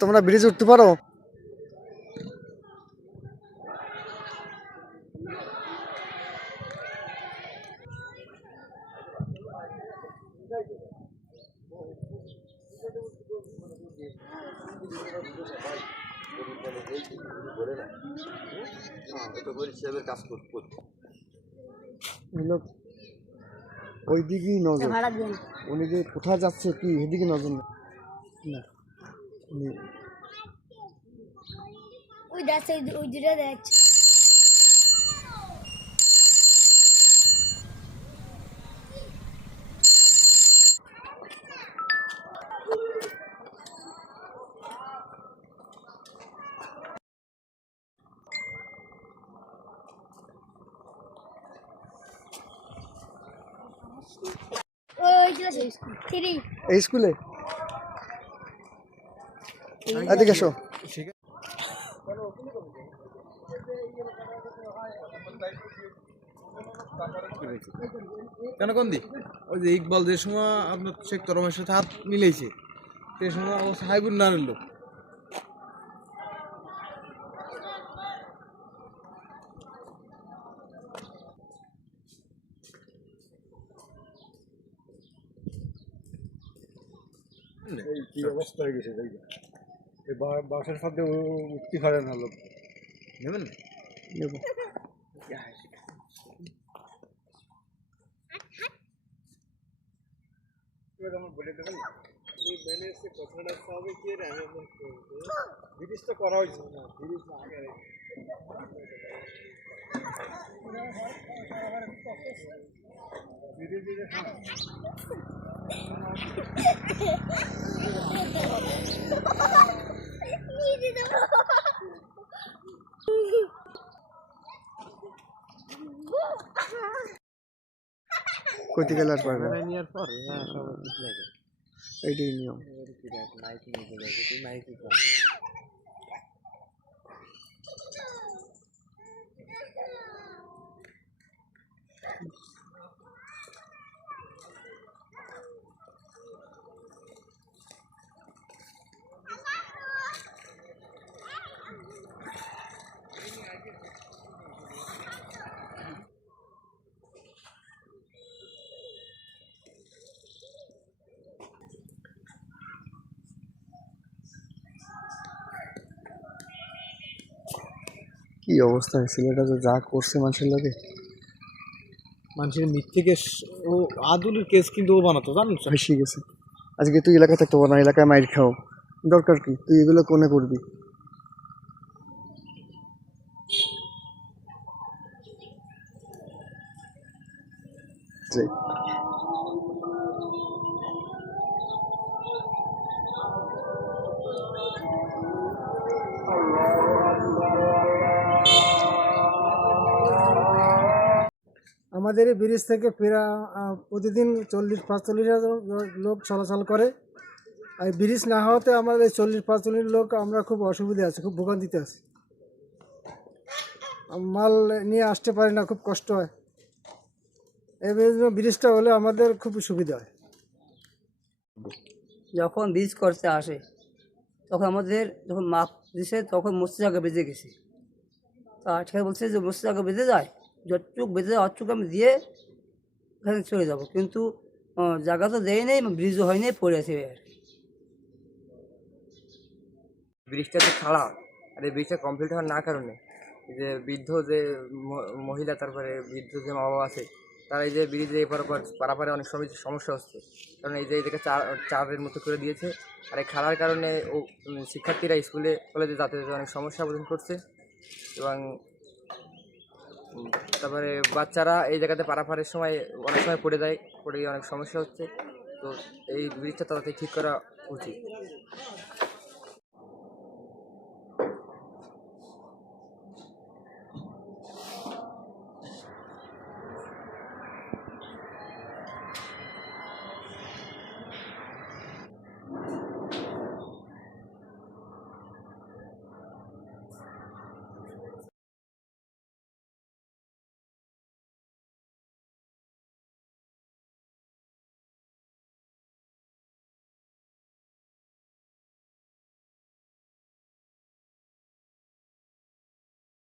তোমরা ব্রিজ উঠতে পারো? ওই দিকেই নজর, উনি যে কোথায় যাচ্ছে কি এদিকে নজর না। ওই যাচ্ছে, ওই দুটো যাচ্ছে। এই স্কুলে এদিকে এসো। কেন কোন দিক? ওই যে ইকবাল যে সময় আপনার শেখ তরমের সাথে হাত মিলেছে সে সময় অবস্থা হাইগুন না নিল। কি অবস্থা হয়ে গেছে বাসের সাথে উঠতে পারে না লোক। নেবেন নেবো। বলে দেবেন কথাটা হবে কি আমি ব্রিজটা করা হয়েছে না, ব্রিজ আগে কইতে গেলে আর পারবে না। নেওয়ার পরে এইটাই নিয়ম। কি অবস্থা ছেলেটা যে যা করছে মানুষের লোকে। মানুষের মিথ্যে কেস, ও আদুলের কেস কিন্তু ও বানাতো জানেন। বেশি গেছে। আজকে তুই এলাকায় থাকতে পারো না, এলাকায় মাইর খাও, দরকার কি? তুই এগুলো কোনে করবি? আমাদের এই ব্রিজ থেকে প্রতিদিন 40-45 হাজার লোক চলাচল করে। আর ব্রিজ না হওয়াতে আমাদের এই 40-45 লোক আমরা খুব অসুবিধা আছি, খুব ভোগান্তিতে আছি। মাল নিয়ে আসতে পারি না, খুব কষ্ট হয়। এই ব্রিজটা হলে আমাদের খুব সুবিধা হয়। যখন ব্রিজ করতে আসে তখন আমাদের যখন মাপ দিছে তখন মস্তিষ্কে বেজে গেছে। তো আজকে বলছে যে মস্তিষ্কে বেজে যায়, যতটুক বেজে যায় অতটুকু আমি দিয়ে ওখানে চলে যাব, কিন্তু জায়গা তো দেয় নেই, ব্রিজও হয়নি, পড়ে আছে আর কি। ব্রিজটা যে খাড়া, আর এই ব্রিজটা কমপ্লিট হওয়ার না কারণে যে বৃদ্ধ যে মহিলা, তারপরে বৃদ্ধ যে মা বাবা আছে, তারা এই যে ব্রিজে পারাপারে অনেক সময় সমস্যা হচ্ছে। কারণ এই যে এদিকে চারের মতো করে দিয়েছে, আর এই খাড়ার কারণে ও শিক্ষার্থীরা স্কুলে কলেজে যাতায়াতে অনেক সমস্যা বোধন করছে। এবং তারপরে বাচ্চারা এই জায়গাতে পারাপারের সময় অনেক সময় পড়ে যায়, পড়ে গিয়ে অনেক সমস্যা হচ্ছে। তো এই ব্রিজটা তাড়াতাড়ি ঠিক করা উচিত।